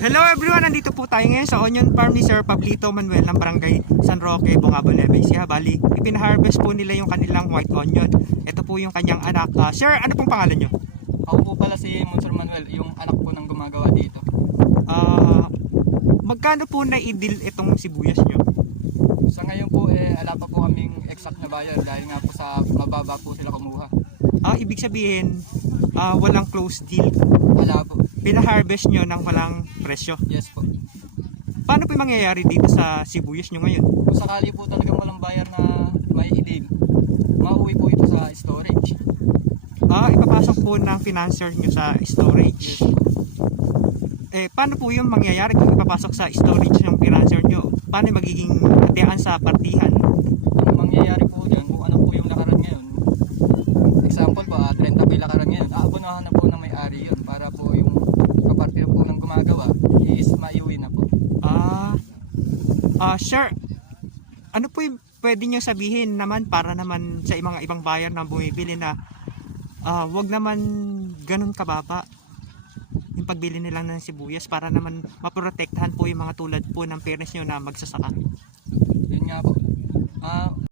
Hello everyone, nandito po tayo ngayon sa onion farm ni Sir Pablito Manuel ng Barangay San Roque, Bungabon, Nueva Ecija. Bali, ipinaharvest po nila yung kanilang white onion. Ito po yung kanyang anak. Sir, ano pong pangalan nyo? Ako po pala si Monsieur Manuel, yung anak po ng gumagawa dito. Magkano po na-i-deal itong sibuyas nyo? Sa ngayon po, ala pa po kaming exact na buyer dahil nga po sa mababa po sila kumuha. Ibig sabihin, walang close deal. Ala po. Pinaharvest nyo ng walang presyo. Yes po. Paano po yung mangyayari dito sa sibuyas nyo ngayon? Kung sakali po talagang walang buyer na may i-deal, mauwi po ito sa storage. Ipapasok po ng financier nyo sa storage. Yes po. Paano po yung mangyayari kung ipapasok sa storage ng financier nyo? Paano magiging hatian sa partihan? Ang mangyayari po dyan, kung ano po yung lakaran ngayon. Example po, 30 po yung lakaran ngayon. Abunahan na po ng may-ari yun para po yung kaparte po ng gumagawa is maiuwi na po. Sir, ano po yung pwede nyo sabihin naman para naman sa mga ibang buyer na bumibili na wag naman ganun kababa yung pagbili nilang ng sibuyas para naman maprotektahan po yung mga tulad po ng parents nyo na magsasaka? Yun nga po.